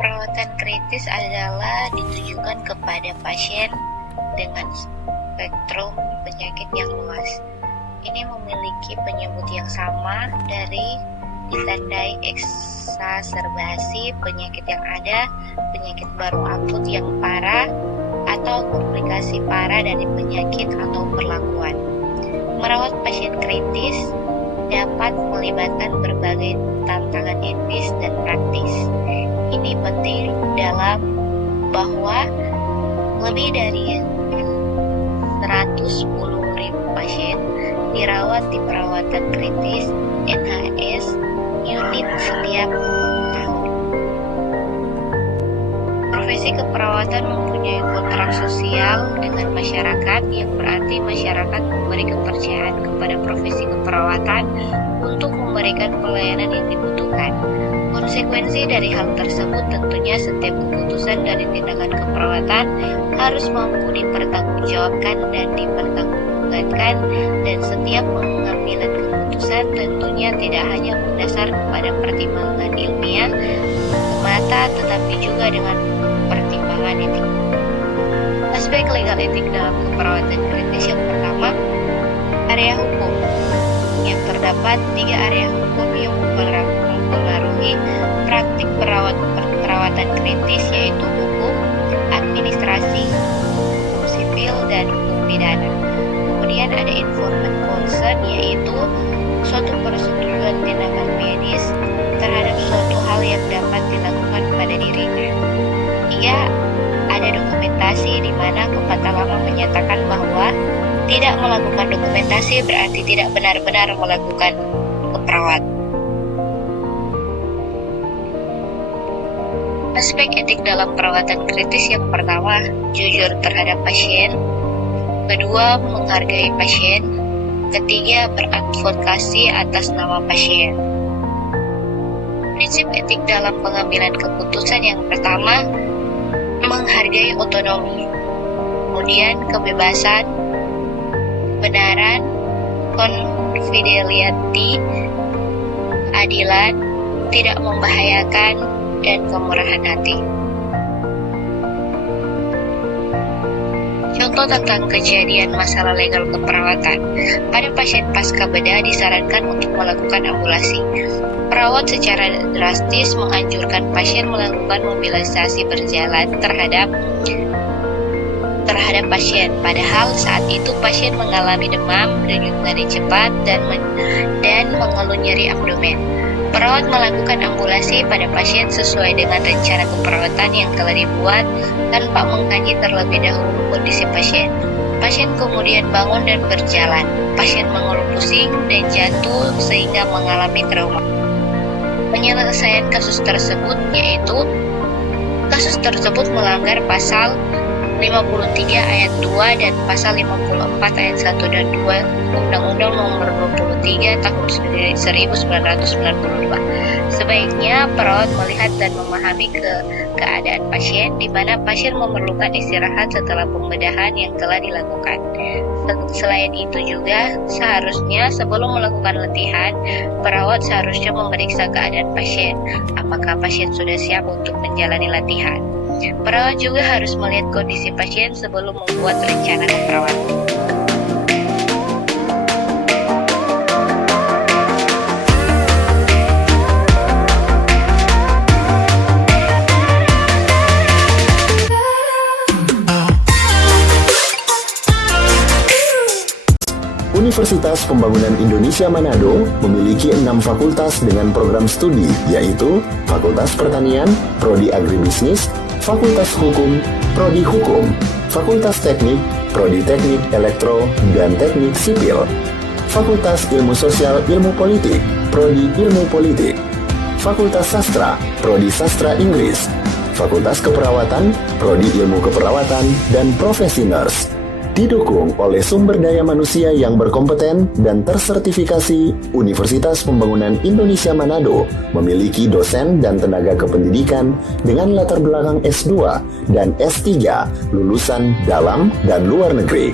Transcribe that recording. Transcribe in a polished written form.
Perawatan kritis adalah ditujukan kepada pasien dengan spektrum penyakit yang luas. Ini memiliki penyebut yang sama dari ditandai eksaserbasi penyakit yang ada, penyakit baru akut yang parah, atau komplikasi parah dari penyakit atau perlakuan. Merawat pasien kritis dapat melibatkan berbagai tantangan etis dan praktis. Ini penting dalam bahwa lebih dari 110.000 pasien dirawat di perawatan kritis NHS unit setiap tahun. Profesi keperawatan mempunyai kontrak sosial dengan masyarakat, yang berarti masyarakat memberi kepercayaan kepada profesi keperawatan untuk memberikan pelayanan yang dibutuhkan. Konsekuensi dari hal tersebut tentunya setiap keputusan dari tindakan keperawatan harus mampu dipertanggungjawabkan dan dipertanggungjawabkan, dan setiap pengambilan keputusan tentunya tidak hanya berdasar kepada pertimbangan ilmiah semata, tetapi juga dengan pertimbangan etik. Aspek legal etik dalam keperawatan kritis yang pertama, area hukum. Yang terdapat 3 area hukum yang mempengaruhi praktik perawatan kritis, yaitu hukum administrasi, hukum sipil, dan hukum pidana. Kemudian ada informed consent, yaitu suatu persetujuan tindakan medis terhadap suatu hal yang dapat dilakukan pada dirinya. 3. Ada dokumentasi, di mana Kepala menyatakan bahwa tidak melakukan dokumentasi berarti tidak benar-benar melakukan keperawatan. Aspek etik dalam perawatan kritis yang pertama, jujur terhadap pasien. Kedua, menghargai pasien. Ketiga, beradvokasi atas nama pasien. Prinsip etik dalam pengambilan keputusan yang pertama, menghargai otonomi. Kemudian kebebasan, kebenaran, confidentiality, keadilan, tidak membahayakan, dan kemurahan hati. Contoh tentang kejadian masalah legal keperawatan. Pada pasien pasca bedah disarankan untuk melakukan ambulasi. Perawat secara drastis menganjurkan pasien melakukan mobilisasi berjalan terhadap pasien. Padahal saat itu pasien mengalami demam, denyut nadi cepat, dan mengeluh nyeri abdomen. Perawat melakukan ambulasi pada pasien sesuai dengan rencana keperawatan yang telah dibuat tanpa mengkaji terlebih dahulu kondisi pasien. Pasien kemudian bangun dan berjalan. Pasien mengeluh pusing dan jatuh sehingga mengalami trauma. Penyelesaian kasus tersebut yaitu kasus tersebut melanggar pasal 53 ayat 2 dan pasal 54 ayat 1 dan 2 Undang-Undang Nomor 23 Tahun 1992. Sebaiknya perawat melihat dan memahami keadaan pasien, di mana pasien memerlukan istirahat setelah pembedahan yang telah dilakukan. Selain itu juga, seharusnya sebelum melakukan latihan, perawat seharusnya memeriksa keadaan pasien, apakah pasien sudah siap untuk menjalani latihan. Perawat juga harus melihat kondisi pasien sebelum membuat rencana keperawatan. Universitas Pembangunan Indonesia Manado memiliki 6 fakultas dengan program studi, yaitu Fakultas Pertanian, Prodi Agribisnis, Fakultas Hukum, Prodi Hukum, Fakultas Teknik, Prodi Teknik Elektro dan Teknik Sipil, Fakultas Ilmu Sosial Ilmu Politik, Prodi Ilmu Politik, Fakultas Sastra, Prodi Sastra Inggris, Fakultas Keperawatan, Prodi Ilmu Keperawatan, dan Profesi Nurse. Didukung oleh sumber daya manusia yang berkompeten dan tersertifikasi, Universitas Pembangunan Indonesia Manado memiliki dosen dan tenaga kependidikan dengan latar belakang S2 dan S3 lulusan dalam dan luar negeri.